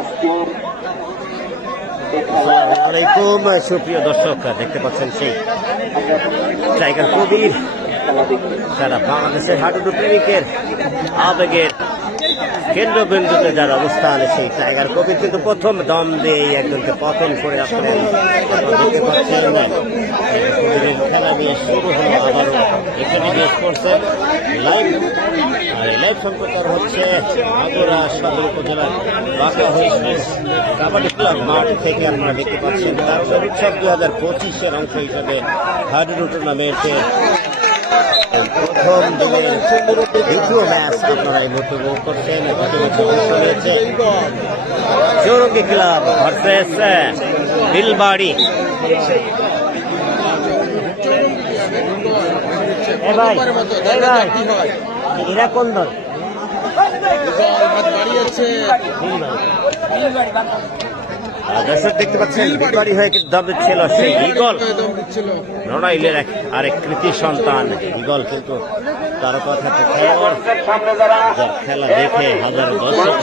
আসসালামাইকুম সুপ্রিয় দর্শক, দেখতে পাচ্ছেন সেই টাইগার কবির সারা বাংলাদেশের হাডুডু প্রেমিকের আবেগের কেন্দ্রবিন্দুতে যার অবস্থান, সেই টাইগার কবির কিন্তু প্রথম দম দিয়ে একজনকে পতন করে রাখলেন। দেখতে পাচ্ছেন কবিরের খেলা নিয়ে শুরু হলো আবারও এখানে স্পোর্টসের লাইভ লাইভ সম্প্রচার হচ্ছে মাগুরা সদর উপজেলার বাঁকা হইস কাবাডি ক্লাব মাঠ থেকে। আপনারা দেখতে পাচ্ছেন তার উৎসব 2025-এর অংশ হিসাবে হাডুডু টুর্নামেন্টে প্রথম দিনের দ্বিতীয় ম্যাচ আপনারা এই মুহূর্তে উপভোগ করছেন। অংশ নিয়েছে চৌরঙ্গি ক্লাব ভার্সেস বিলবাড়ি। এরা কোন দল? দর্শক দেখতে পাচ্ছেন বিলবাড়ি হয়ে কিন্তু দম দিচ্ছিল সেই ইগল, নড়াইলের আরেক কৃতি সন্তান ইগল। কিন্তু তার কথা খেলা দেখে হাজারো দর্শক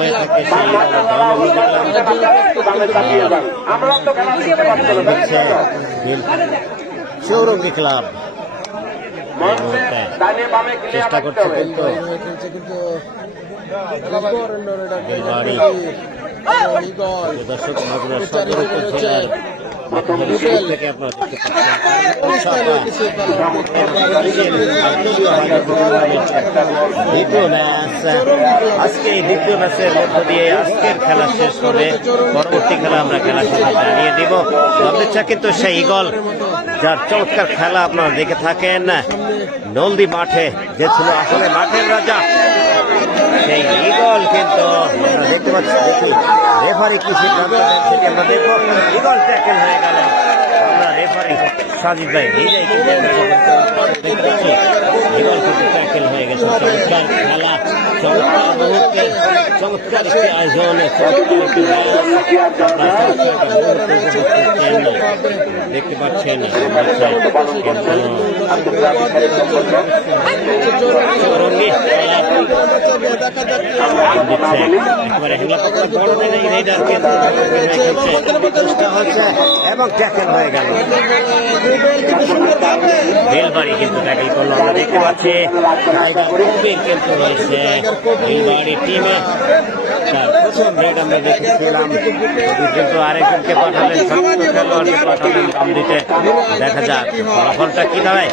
হয়ে থাকে সেই চৌরঙ্গি ক্লাব চেষ্টা করছে কিন্তু দর্শক মাগুরা সদর উপজেলার থেকে আপনারা দেখতে পাচ্ছেন দ্বিতীয় ম্যাচ। আজকে এই দ্বিতীয় ম্যাচের মধ্য দিয়ে আজকের খেলা শেষ হবে। পরবর্তী খেলা আমরা খেলা শেষে জানিয়ে দিব। ইচ্ছা কিন্তু সেই ইগল যার চমৎকার খেলা আপনারা দেখে থাকেন নলদি মাঠে, যে ছিল আসলে মাঠের রাজা সেই ইগল। কিন্তু আমরা দেখতে পাচ্ছি, দেখি রেফারি কি সিদ্ধান্ত সেটি আমরা দেখবো। ইগল ট্যাকেল হয়ে গেল। আমরা রেফারি সাজিদ ভাই নিজেই ইগল কিন্তু ট্যাকেল হয়ে গেছে। চমৎকার খেলা, চমৎকার মুহূর্তে, চমৎকার একটি আয়োজন, দেখতে পাচ্ছেন এবং ট্যাকেল হয়ে গেল। বেলবাড়ি কিন্তু ট্যাকেল করলো, আমরা দেখতে পাচ্ছি কিন্তু রয়েছে বেলবাড়ি টিমে। প্রথম রেড আমরা দেখেছিলাম, কিন্তু আরেকজনকে পাঠালেন, খেলোয়াড়কে পাঠালেন দাম দিতে। দেখা যাক ফলাফলটা কি দাঁড়ায়।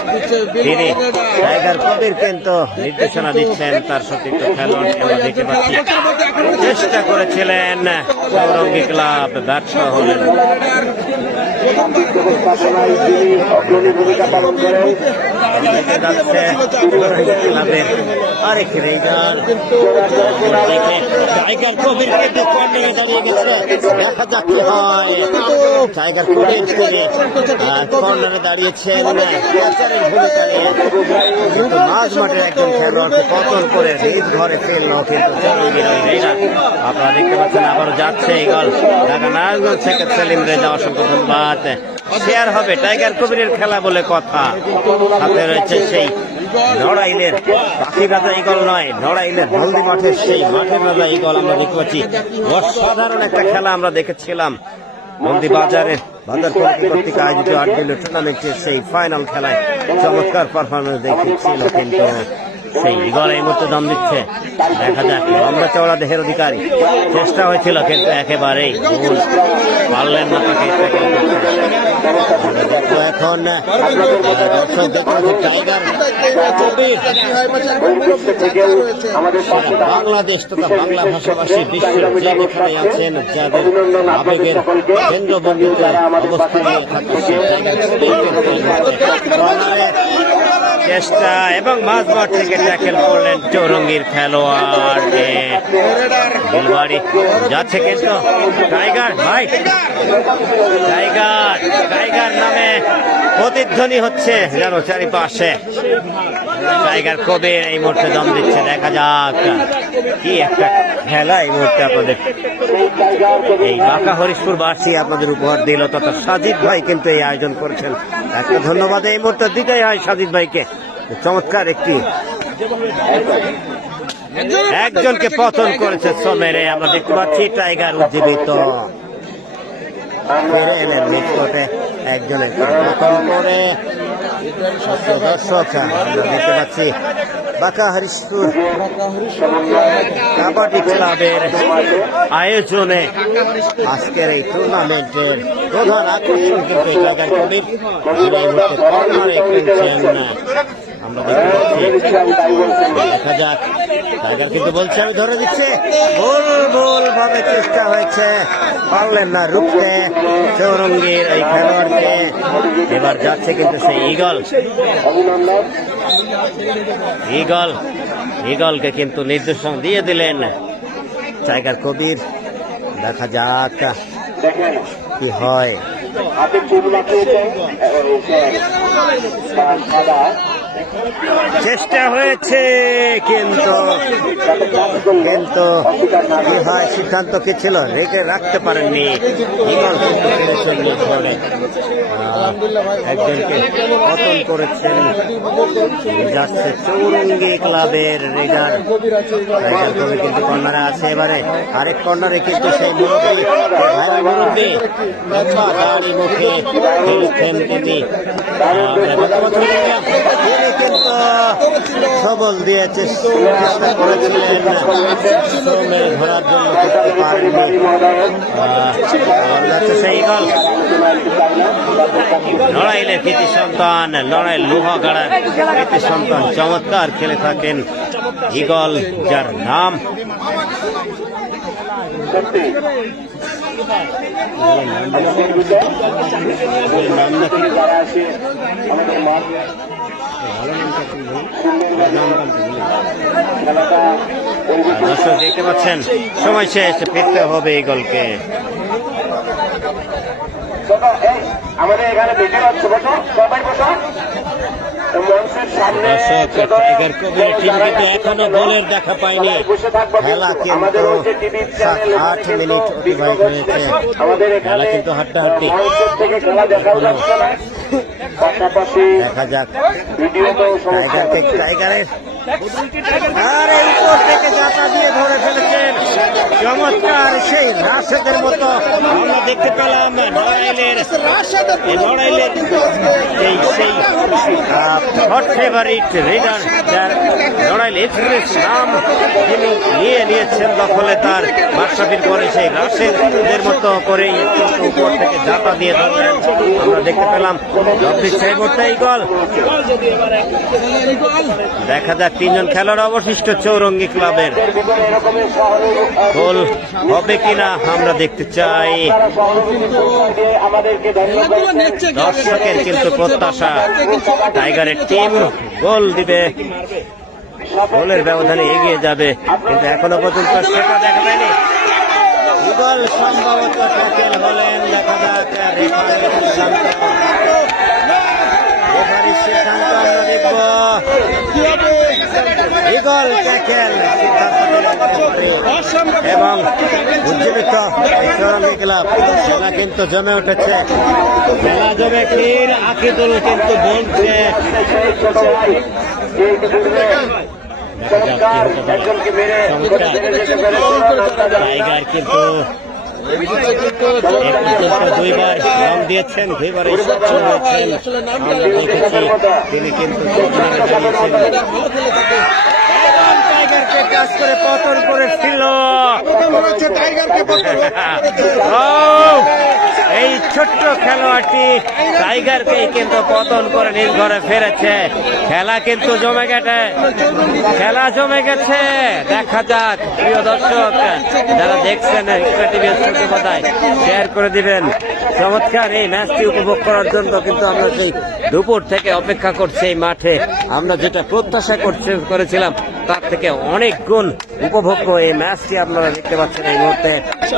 তিনি টাইগার কবির কিন্তু নির্দেশনা দিচ্ছেন, তার সতীর্থ খেলোয়াড়কে আমরা দেখতে পাচ্ছি চেষ্টা করেছিলেন চৌরঙ্গি ক্লাব, ব্যর্থ হলেন। ক্লাবের আরেক রেডার টাইগার কবির কিন্তু কর্নারে দাঁড়িয়ে গেছে। দেখা যাক কি হয়। টাইগার কবির কর্নারে দাঁড়িয়েছেন ভূমিকা নিয়ে, কিন্তু মাঝ মাঠের একজন খেলোয়াড়কে পতন করে নিজ ঘরে ফেললো কিন্তু রেডার। আপনারা দেখতে পাচ্ছেন আবারও যাচ্ছে ইগল। ঢাকা নারায়ণগঞ্জ থেকে সেলিম রেজা, অসংখ্য ধন্যবাদ। শেয়ার হবে টাইগার কবিরের খেলা বলে কথা। সাথে রয়েছে সেই নড়াইলের পাখি রাজা ইগল নয়, নড়াইলের হলদি মাঠের সেই মাঠের রাজা ইগল। আমরা দেখতে পাচ্ছি অসাধারণ একটা খেলা আমরা দেখেছিলাম নন্দী বাজারের বাজার কমিটি কর্তৃক আয়োজিত 8 দিনের টুর্নামেন্টের সেই ফাইনাল খেলায় চমৎকার পারফরমেন্স দেখিয়েছিল। কিন্তু সেই ইগল এই মুহূর্তে দম দিচ্ছে। দেখা যাক, লম্বা চওড়া দেহের অধিকারী, চেষ্টা হয়েছিল কিন্তু একেবারেই ভুল, পারলেন না তাকে। এখন বাংলাদেশ তথা বাংলা ভাষাভাষী বিশ্বের যে যেখানে আছেন, যাদের আবেগের কেন্দ্রবিন্দুতে অবস্থান নিয়ে থাকছে চেষ্টা এবং মাঝমাঠ থেকে ট্যাকেল করলেন চৌরঙ্গির খেলোয়াড়কে। বিলবাড়ি যাচ্ছে কিন্তু টাইগার ভাই, টাইগার টাইগার নামে প্রতিধ্বনি হচ্ছে যেন চারিপাশে। টাইগার কবির এই মুহূর্তে দম দিচ্ছে। দেখা যাক কি একটা খেলা এই মুহূর্তে আপনাদের এই বাঁকা হরিশপুর বাসী আপনাদের উপহার দিল, তথা সাজিদ ভাই কিন্তু এই আয়োজন করেছেন। একটা ধন্যবাদ এই মুহূর্তে দিতেই হয় সাজিদ ভাইকে। চমৎকার একটি একজনকে পতন করেছে সোমেরে। আমরা দেখতে পাচ্ছি টাইগার উজ্জীবিত ফিরে এলেন নিকটে একজনের পতন করে। দর্শক আমরা দেখতে পাচ্ছি বাঁকা হরিশপুর কাবাডি ক্লাবের আয়োজনে আজকের এই টুর্নামেন্টের প্রধান আকর্ষণ কিন্তু টাইগার কবির কর্নারে খেলছেন। আমরা দেখতে পাচ্ছি, দেখা যাক। টাইগার কিন্তু বলছে আমি ধরে দিচ্ছে, ভুল ভাবে চেষ্টা হয়েছে, পারলেন না রুখতে চৌরঙ্গীর এই খেলোয়াড়কে। এবার যাচ্ছে কিন্তু সেই ইগলকে কিন্তু নির্দেশনা দিয়ে দিলেন টাইগার কবির। দেখা যাক কি হয়। চেষ্টা হয়েছে কিন্তু কি হয়, সিদ্ধান্ত কি ছিল রেখে রাখতে পারেননি। ইগল কিন্তু একজনকে পতন করেছেন। যাচ্ছে চৌরঙ্গি ক্লাবের রেডার টাইগার কবির কিন্তু কর্নারে আছে। এবারে আরেক কর্নারে কিন্তু সেই মুরব্বী দাড়ি মুখে খেলছেন তিনি। কিন্তু সবল দিয়ে চেষ্টা করেছিলেন সোমের ধরার জন্য, করতে পারেননি। সেই ইগল লড়াইলের কৃতি সন্তান, লড়াই লোহা গাড়ার কৃতি সন্তান, চমৎকার খেলে থাকেন ইগল, যার নাম দর্শক দেখতে পাচ্ছেন সময় শেষ, ফিরতে হবে ইগলকে। আমাদের এখানে বেশি হচ্ছে, সবাই বসো। টাইগার কবির টিম কিন্তু এখনো গোলের দেখা পায়নি। খেলা কিন্তু 8 মিনিট অতিবাহিত হয়েছে। খেলা কিন্তু হাড্ডাহাড্ডি। দেখা যাক টাইগারের আরে উপর থেকে জাতা দিয়ে ধরে ফেলেছেন, চমৎকার সেই রাশেদের মতো আমরা দেখতে পেলাম। লড়াইলের সেই হট ফেভারিট রেডার, যার লড়াইল এক্সপ্রেস নাম তিনি নিয়ে নিয়েছেন দখলে, তার মাশরাফির পরে সেই রাশেদের মতো করেই উপর থেকে জাতা দিয়ে ধরলেন। আমরা দেখতে পেলাম সেই মুহূর্তে ইগল। দেখা যাক 3 জন খেলোয়াড় অবশিষ্ট চৌরঙ্গি ক্লাবের, গোল হবে কিনা আমরা দেখতে চাই। দর্শকের কিন্তু প্রত্যাশা টাইগারের টিম গোল দিবে, গোলের ব্যবধানে এগিয়ে যাবে, কিন্তু এখনো পর্যন্ত সেটা দেখা যায়নি। ইগল সম্ভবত ট্যাকেল হলেন। দেখা যাক রেফারির সিদ্ধান্ত আমরা দেখব। ইগল ট্যাকেল এবং উজ্জীবিত চৌরঙ্গি ক্লাব। খেলা কিন্তু জমে উঠেছে, খেলা জমে ক্ষীর। আকিদুল কিন্তু বলছে টাইগার কিন্তু 2বার রং দিয়েছেন, 2বার সফল হয়েছেন। আমরা দেখেছি তিনি কিন্তু টাইগারকে কাজ করে পতন করেছিল। এই ছোট্ট খেলোয়াড়টি টাইগারকেই কিন্তু পতন করে নিজ ঘরে ফেরেছে। খেলা কিন্তু জমে গেছে, দেখা যাক। প্রিয় দর্শক যারা দেখছেন শেয়ার করে দিবেন। চমৎকার এই ম্যাচটি উপভোগ করার জন্য কিন্তু আমরা সেই দুপুর থেকে অপেক্ষা করছি এই মাঠে। আমরা যেটা প্রত্যাশা করেছিলাম তার থেকে অনেক গুণ উপভোগ্য এই ম্যাচটি আপনারা দেখতে পাচ্ছেন এই মুহূর্তে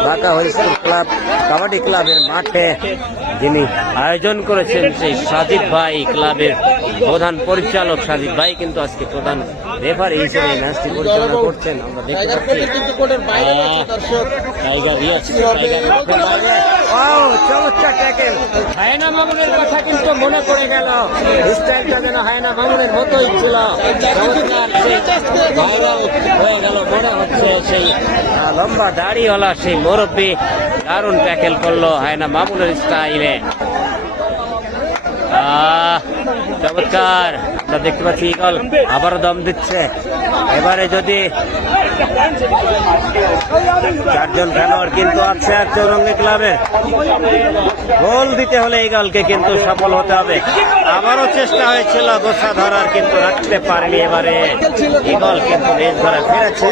ঢাকা হরিশপুর ক্লাব কাবাডি ক্লাবের মাঠে। যিনি আয়োজন করেছেন সেই সাজিদ ভাই, ক্লাবের প্রধান পরিচালক সাজিদ ভাই কিন্তু আজকে প্রধান রেফারি হিসেবে এই ম্যাচটি পরিচালনা করছেন আমরা দেখতে পাচ্ছি। টাইগার রিয়াজ, চমৎকার ট্যাকেল। হায়না মামুনের কথা কিন্তু মনে পড়ে গেল, স্টাইলটা যেন হায়না মামুনের মতোই ছিল। চমৎকার ভাইরাল হয়ে গেল মনে হচ্ছে সেই লম্বা দাড়িওয়ালা সেই মুরব্বী দারুণ ট্যাকেল করলো হায়না মামুনের স্টাইলে। চমৎকার আমরা দেখতে পাচ্ছি ইগল আবারও দম দিচ্ছে। এবারে যদি চারজন খেলোয়াড় কিন্তু আছে আর চৌরঙ্গি ক্লাবের, গোল দিতে হলে ইগলকে কিন্তু সফল হতে হবে। আবারও চেষ্টা হয়েছিল গোসা ধরার, কিন্তু রাখতে পারেনি। এবারে ইগল কিন্তু লেজ ধরা ফিরেছে।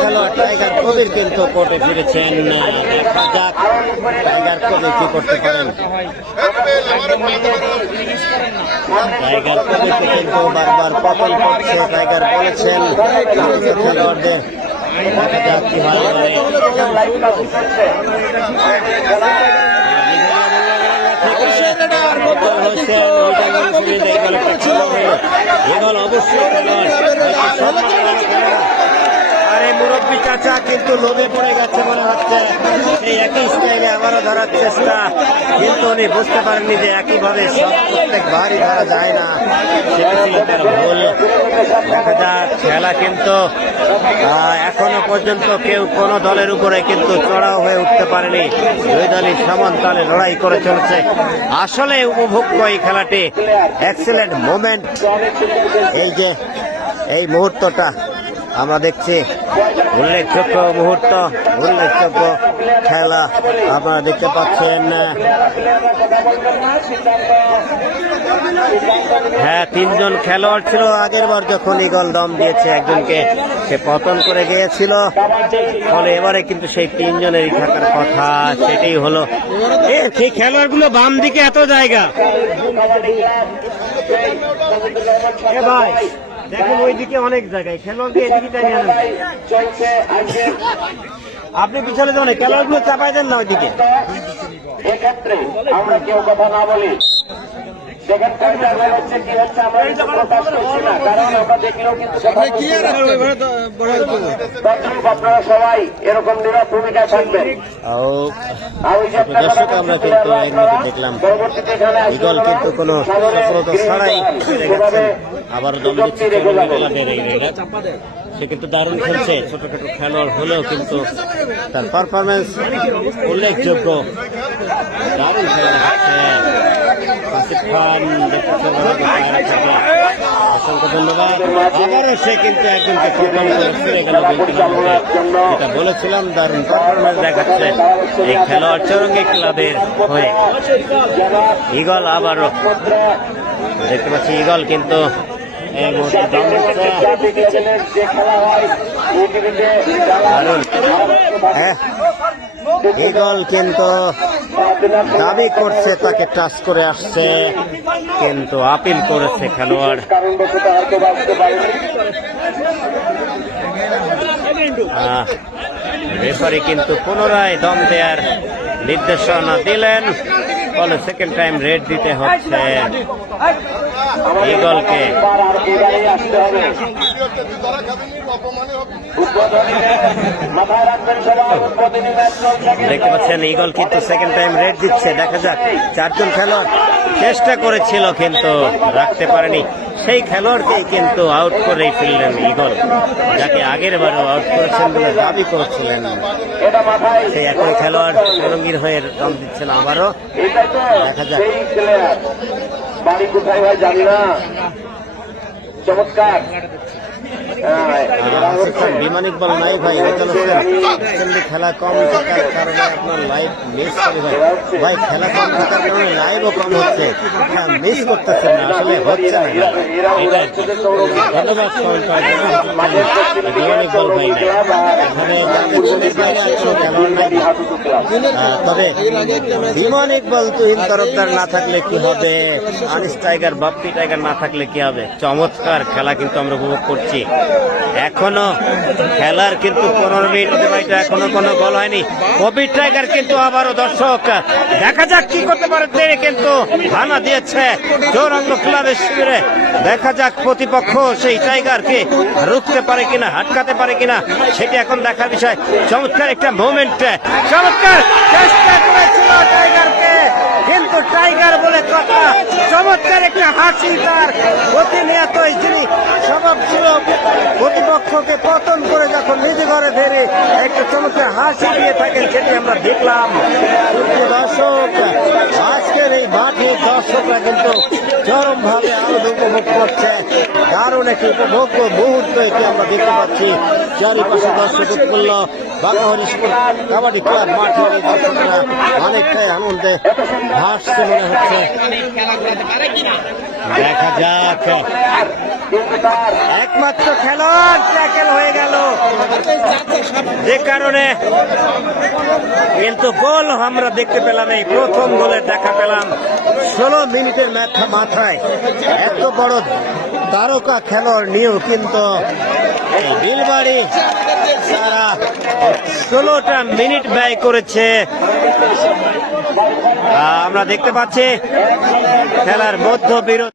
খেলোয়াড় টাইগার কবির কিন্তু কোর্টে ফিরেছেন। দেখা যাক টাইগার কবির কি করতে পারেন। টাইগার কবিকে কিন্তু বারবার পতন করছে। টাইগার বলেছেন খেলোয়াড়দের দেখা যাক কি ভালো আরে মুরব্বী চাচা কিন্তু লোভে পড়ে গেছে মনে হচ্ছে। সেই একই স্টাইলে আবারও ধরার চেষ্টা, কিন্তু উনি বুঝতে পারেননি যে একইভাবে সব প্রত্যেকবারই ধরা যায় না, সেটা ছিল তার ভুল। দেখা যাক খেলা কিন্তু এখনো পর্যন্ত কেউ কোনো দলের উপরে কিন্তু চড়াও হয়ে উঠতে পারেনি। দুই দলই সমান তালে লড়াই করে চলেছে। আসলে উপভোগ্য এই খেলাটি, এক্সেলেন্ট মোমেন্ট। এই যে এই মুহূর্তটা আমরা দেখছি, উল্লেখযোগ্য মুহূর্ত, উল্লেখযোগ্য খেলা আপনারা দেখতে পাচ্ছেন। হ্যাঁ, তিনজন খেলোয়াড় ছিল আগের বার যখন ইগল দম দিয়েছে, একজনকে সে পতন করে গিয়েছিল, ফলে এবারে কিন্তু সেই তিনজনেরই থাকার কথা, সেটাই হলো। সেই খেলোয়াড়গুলো বাম দিকে এত জায়গা ভাই, দেখুন ওইদিকে অনেক জায়গায় খেলোয়াড়কে এদিকে টানিয়ে আনেন। আপনি পিছনে যান, খেলোয়াড়গুলো চাপাই দেন না ওইদিকে। এক্ষেত্রে আমরা কেউ কথা না বলি, সেখানকার হচ্ছে কি হচ্ছে আমরা কিন্তু প্রকাশ করছি না, কারণ আমরা দেখলেও কিন্তু আপনারা সবাই এরকম নীরব ভূমিকা থাকবেন। দর্শক আমরা কিন্তু এর মধ্যে দেখলাম ইগল কিন্তু কোনো সফলতা ছাড়াই আবার দম দিচ্ছে। সে কিন্তু দারুণ খেলছে, ছোটখাটো খেলোয়াড় হলেও কিন্তু তার পারফরমেন্স উল্লেখযোগ্য, দারুণ খেলা হচ্ছে। আসিফ খান অসংখ্য ধন্যবাদ। আবারও সে কিন্তু একজনকে ফিরে গেল, যেটা বলেছিলাম দারুণ পারফরমেন্স দেখাচ্ছে এই খেলোয়াড় চৌরঙ্গি ক্লাবের হয়ে। ইগল আবারও দেখতে পাচ্ছি, ইগল কিন্তু এই মুহূর্তে দম দিচ্ছে। ইগল কিন্তু দাবি করছে তাকে টাচ করে আসছে, কিন্তু আপিল করেছে খেলোয়াড়। রেফারি কিন্তু পুনরায় দম দেওয়ার নির্দেশনা দিলেন, ফলে সেকেন্ড টাইম রেড দিতে হচ্ছে ইগলকে। দেখতে পাচ্ছেন ইগল কিন্তু সেকেন্ড টাইম রেড দিচ্ছে। দেখা যাক, চারজন খেলোয়াড় চেষ্টা করেছিল কিন্তু রাখতে পারেনি, সেই খেলোয়াড়কেই কিন্তু আউট করেই ফেললেন ইগল, যাকে আগের বারও আউট করেছেন বলে দাবি করেছিলেন। সেই একই খেলোয়াড় চৌরঙ্গীর হয়ে দম দিচ্ছেন আবারও। দেখা যাক বাড়ি কোথায় ভাই জানি না। চমৎকার বিমান ইকবাল নাই ভাই, খেলা কম থাকার কারণে আপনার লাইভ মিস করে ভাই, খেলা কম থাকার কারণে লাইভও কম হচ্ছে, মিস করতেছেন না, আসলে হচ্ছে না। ধন্যবাদ বিমান ইকবাল ভাই নাই এখানে, তবে বিমান ইকবাল তুহিন তরফদার না থাকলে কি হবে, আনিস টাইগার, বাপ্পি টাইগার না থাকলে কি হবে। চমৎকার খেলা কিন্তু আমরা উপভোগ করছি। এখনো খেলার কিন্তু 15 মিনিট অতিবাহিত, এখনো কোনো গোল হয়নি। কবির টাইগার কিন্তু আবারও দর্শক দেখা যাক কি করতে পারে তিনি, কিন্তু হানা দিয়েছে চৌরঙ্গ ক্লাবের শিবিরে। দেখা যাক প্রতিপক্ষ সেই টাইগারকে রুখতে পারে কিনা, আটকাতে পারে কিনা, সেটি এখন দেখার বিষয়। চমৎকার একটা মুভমেন্ট, চমৎকার চেষ্টা করেছিল টাইগারকে, কিন্তু টাইগার বলে কথা, চমৎকার একটা হাসি তার প্রতিনিয়ত যিনি স্বভাব ছিল প্রতিপক্ষকে পতন করে যখন নিজে ঘরে ফেরে একটা চমৎকার হাসি দিয়ে থাকেন, সেটি আমরা দেখলাম। দর্শক আজকের এই মাঠে দর্শকরা কিন্তু চরম ভাবে আনন্দ উপভোগ করছে, দারুণ একটি উপভোগ্য মুহূর্ত এটি আমরা দেখতে পাচ্ছি। চারিপাশে দর্শক উৎফুল্ল, বাঘহরিশপুর কাবাডি ক্লাব মাঠে এই দর্শকরা অনেকটাই আনন্দে ভাসছে মনে হচ্ছে। দেখা যাক, একমাত্র খেলোয়াড় ট্যাকেল হয়ে গেল, যে কারণে কিন্তু গোল আমরা দেখতে পেলাম। এই প্রথম গোলের দেখা পেলাম 16 মিনিটের মাথায়। এত বড় তারকা খেলোয়াড় নিয়েও কিন্তু বিলবাড়ি তারা 16টা মিনিট ব্যয় করেছে। আমরা দেখতে পাচ্ছি খেলার মধ্য বিরতি।